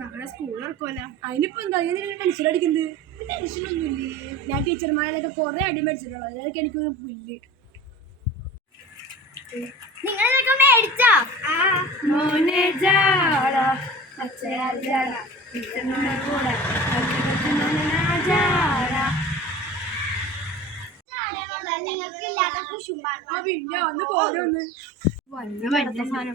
നമ്മളെ സ്കൂൾ ഉറക്കുമല്ല അതിനിപ്പോ എന്താ അതിനെ മനുഷ്യരടിക്കുന്നത് ടെൻഷനൊന്നുമില്ലേ ഞാൻ ടീച്ചർമാരൊക്കെ കൊറേ അടി മേടിച്ചിട്ടുള്ളു അതൊക്കെ എനിക്ക് പുല്ല് നിങ്ങൾ നിങ്ങൾക്ക് ഇല്ലാത്ത വന്ന് പോലെ ഒന്ന് വന്ന് പഠിത്തം